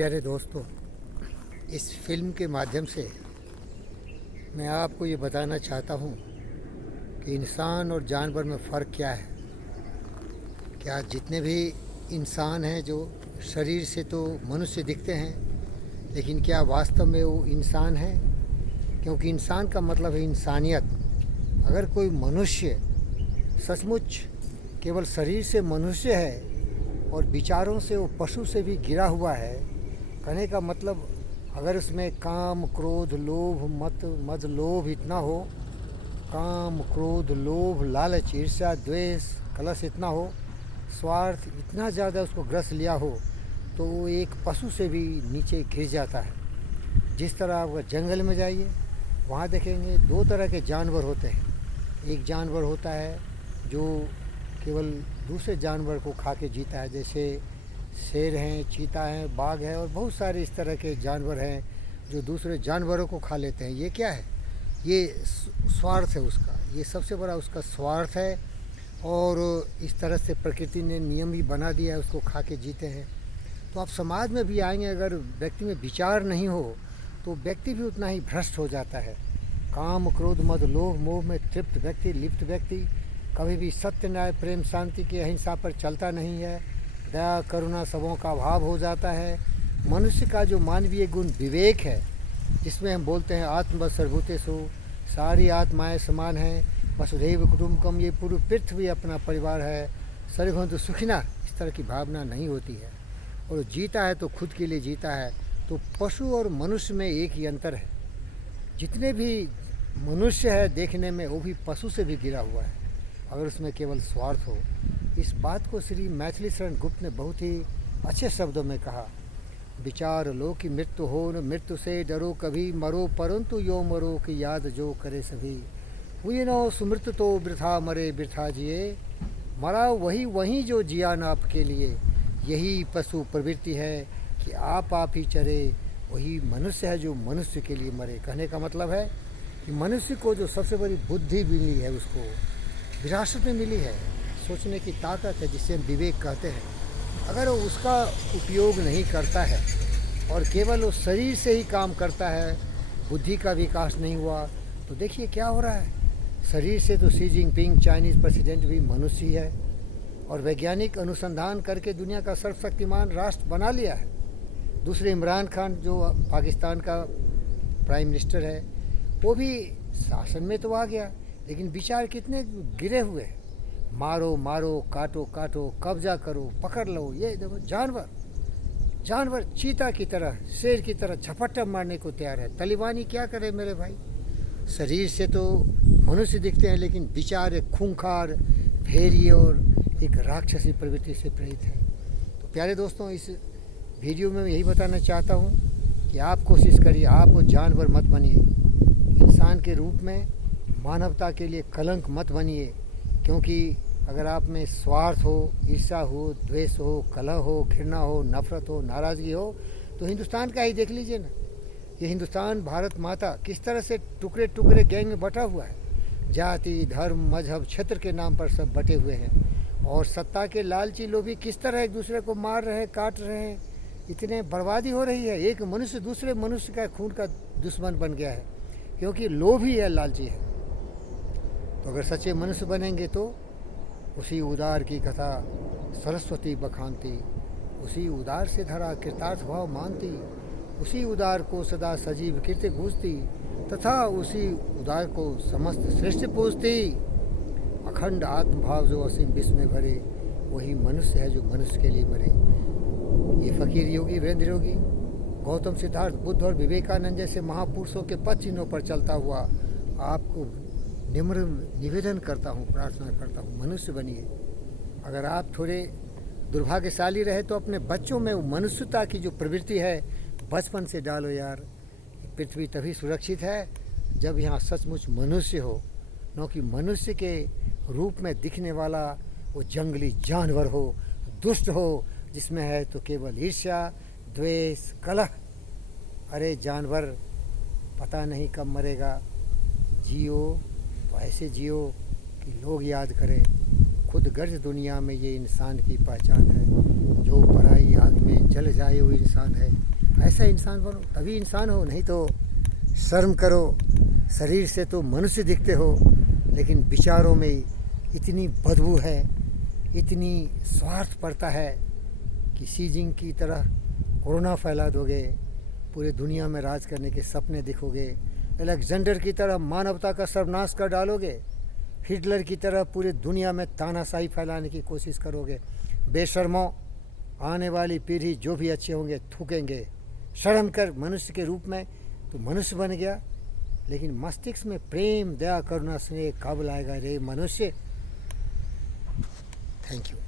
प्यारे दोस्तों, इस फिल्म के माध्यम से मैं आपको ये बताना चाहता हूँ कि इंसान और जानवर में फ़र्क क्या है। क्या जितने भी इंसान हैं जो शरीर से तो मनुष्य दिखते हैं, लेकिन क्या वास्तव में वो इंसान हैं? क्योंकि इंसान का मतलब है इंसानियत। अगर कोई मनुष्य सचमुच केवल शरीर से मनुष्य है और विचारों से वो पशु से भी गिरा हुआ है, कहने का मतलब अगर उसमें काम क्रोध लोभ मद लोभ इतना हो, काम क्रोध लोभ लालच ईर्ष्या द्वेष कलश इतना हो, स्वार्थ इतना ज़्यादा उसको ग्रस लिया हो, तो वो एक पशु से भी नीचे गिर जाता है। जिस तरह आप जंगल में जाइए, वहाँ देखेंगे दो तरह के जानवर होते हैं। एक जानवर होता है जो केवल दूसरे जानवर को खा के जीता है, जैसे शेर हैं, चीता हैं, बाघ है और बहुत सारे इस तरह के जानवर हैं जो दूसरे जानवरों को खा लेते हैं। ये क्या है? ये स्वार्थ है उसका, ये सबसे बड़ा उसका स्वार्थ है। और इस तरह से प्रकृति ने नियम ही बना दिया है, उसको खा के जीते हैं। तो आप समाज में भी आएंगे, अगर व्यक्ति में विचार नहीं हो तो व्यक्ति भी उतना ही भ्रष्ट हो जाता है। काम क्रोध मद लोभ मोह में तृप्त व्यक्ति, लिप्त व्यक्ति कभी भी सत्य न्याय प्रेम शांति की अहिंसा पर चलता नहीं है। दया करुणा सबों का अभाव हो जाता है। मनुष्य का जो मानवीय गुण विवेक है, जिसमें हम बोलते हैं आत्मवत् सर्वभूतेषु, सारी आत्माएं समान हैं, वसुधैव कुटुम्बकम, ये पूरी पृथ्वी अपना परिवार है, सर्वभवन्तु सुखिनः, इस तरह की भावना नहीं होती है। और जीता है तो खुद के लिए जीता है। तो पशु और मनुष्य में एक ही अंतर है। जितने भी मनुष्य है देखने में, वो भी पशु से भी गिरा हुआ है अगर उसमें केवल स्वार्थ हो। इस बात को श्री मैथिली शरण गुप्त ने बहुत ही अच्छे शब्दों में कहा। विचार लो कि मृत्यु हो, न मृत्यु से डरो कभी, मरो परंतु यो मरो की याद जो करे सभी। हुई नो सुमृत्यु तो वृथा मरे वृथा जिए, मरा वही जो जिया न आपके लिए। यही पशु प्रवृत्ति है कि आप ही चरे, वही मनुष्य है जो मनुष्य के लिए मरे। कहने का मतलब है कि मनुष्य को जो सबसे बड़ी बुद्धि मिली है, उसको विरासत में मिली है, सोचने की ताकत है, जिसे हम विवेक कहते हैं। अगर वो उसका उपयोग नहीं करता है और केवल वो शरीर से ही काम करता है, बुद्धि का विकास नहीं हुआ, तो देखिए क्या हो रहा है। शरीर से तो शी जिनपिंग चाइनीज़ प्रेसिडेंट भी मनुष्य ही है और वैज्ञानिक अनुसंधान करके दुनिया का सर्वशक्तिमान राष्ट्र बना लिया है। दूसरे इमरान खान जो पाकिस्तान का प्राइम मिनिस्टर है, वो भी शासन में तो आ गया, लेकिन विचार कितने गिरे हुए हैं। मारो मारो काटो काटो, कब्जा करो पकड़ लो। ये देखो जानवर चीता की तरह, शेर की तरह झपट्टा मारने को तैयार है। तालिबानी क्या करे मेरे भाई? शरीर से तो मनुष्य दिखते हैं, लेकिन विचार एक खूंखार भेड़िए और एक राक्षसी प्रवृत्ति से प्रेरित है। तो प्यारे दोस्तों, इस वीडियो में यही बताना चाहता हूँ कि आप कोशिश करिए, आप जानवर मत बनिए। इंसान के रूप में मानवता के लिए कलंक मत बनिए। क्योंकि अगर आप में स्वार्थ हो, ईर्ष्या हो, द्वेष हो, कलह हो, घृणा हो, नफरत हो, नाराज़गी हो, तो हिंदुस्तान का ही देख लीजिए ना। ये हिंदुस्तान भारत माता किस तरह से टुकड़े टुकड़े गैंग में बटा हुआ है। जाति धर्म मजहब क्षेत्र के नाम पर सब बटे हुए हैं और सत्ता के लालची लोभी किस तरह एक दूसरे को मार रहे हैं, काट रहे हैं। इतने बर्बादी हो रही है। एक मनुष्य दूसरे मनुष्य का खून का दुश्मन बन गया है, क्योंकि लोभी है, लालची है। तो अगर सच्चे मनुष्य बनेंगे तो उसी उदार की कथा सरस्वती बखानती, उसी उदार से धरा कृतार्थ भाव मानती, उसी उदार को सदा सजीव कीर्ति गूंजती, तथा उसी उदार को समस्त सृष्टि पूजती। अखंड आत्मभाव जो असीम विश्व में भरे, वही मनुष्य है जो मनुष्य के लिए मरे। ये फकीर योगी वीरेंद्र योगी, गौतम सिद्धार्थ बुद्ध और विवेकानंद जैसे महापुरुषों के पद चिन्हों पर चलता हुआ आपको निम्र निवेदन करता हूँ, प्रार्थना करता हूँ, मनुष्य बनिए। अगर आप थोड़े दुर्भाग्यशाली रहे तो अपने बच्चों में वो मनुष्यता की जो प्रवृत्ति है बचपन से डालो यार। पृथ्वी तभी सुरक्षित है जब यहाँ सचमुच मनुष्य हो, न कि मनुष्य के रूप में दिखने वाला वो जंगली जानवर हो, दुष्ट हो, जिसमें है तो केवल ईर्ष्या द्वेष कलह। अरे जानवर, पता नहीं कब मरेगा, जियो तो ऐसे जियो कि लोग याद करें। खुद गर्ज दुनिया में ये इंसान की पहचान है। जो पराई आग में जल जाए वो इंसान है। ऐसा इंसान बनो तभी इंसान हो, नहीं तो शर्म करो। शरीर से तो मनुष्य दिखते हो, लेकिन विचारों में इतनी बदबू है, इतनी स्वार्थ पड़ता है कि शी जिंग की तरह कोरोना फैला दोगे, पूरे दुनिया में राज करने के सपने दिखोगे, अलेक्जेंडर की तरह मानवता का सर्वनाश कर डालोगे, हिटलर की तरह पूरी दुनिया में तानाशाही फैलाने की कोशिश करोगे। बेशर्मों, आने वाली पीढ़ी जो भी अच्छे होंगे थूकेंगे। शर्म कर मनुष्य के रूप में तो मनुष्य बन गया, लेकिन मस्तिष्क में प्रेम, दया, करुणा, स्नेह कब लाएगा रे मनुष्य। Thank you.